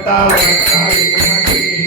கட்டாளி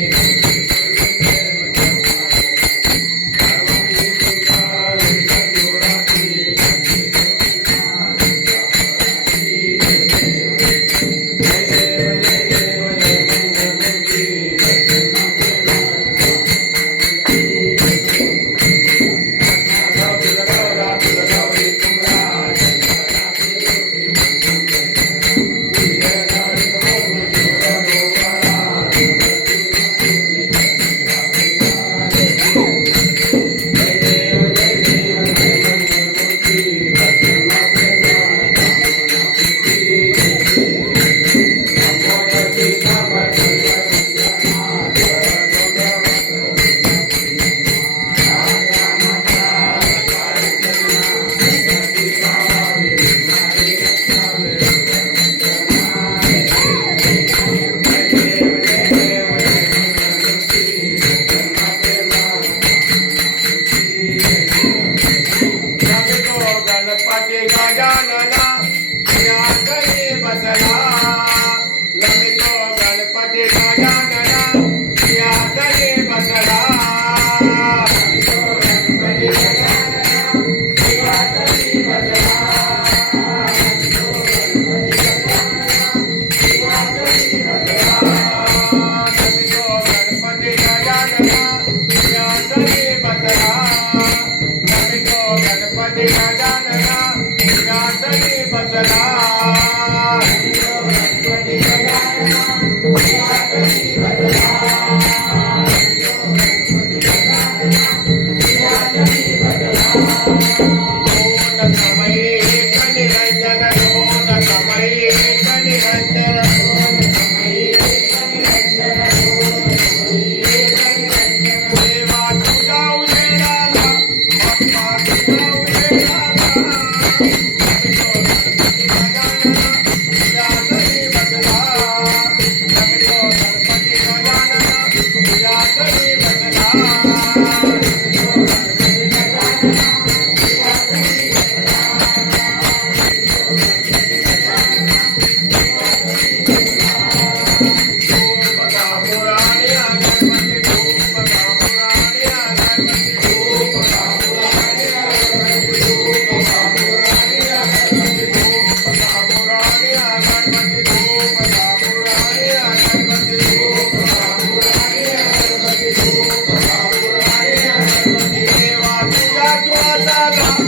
ಗಾಗ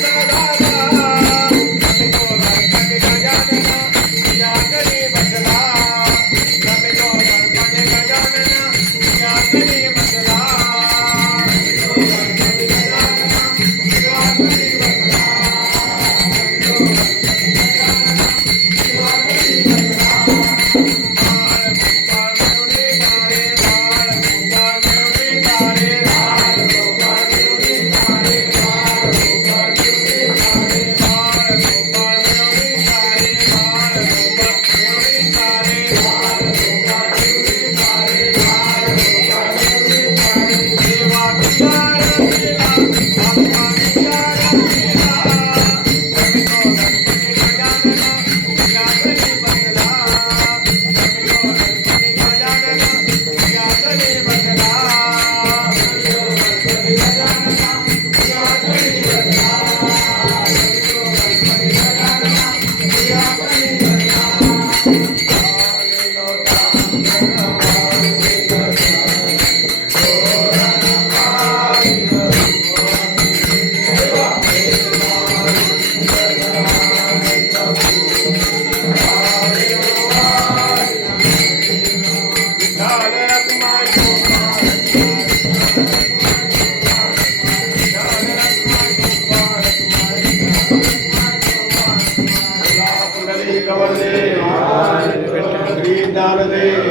verdade. Shri కమలదేవ్ Shri Gnanadev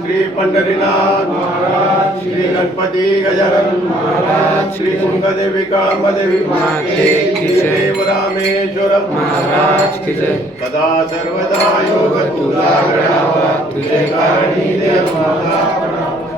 Shri Pandarinath Shri Ganapati Gajanan Shri కుంభదేవి కామదేవి Shri Rameshwara సర్వదా యోగ తుజే కారణీ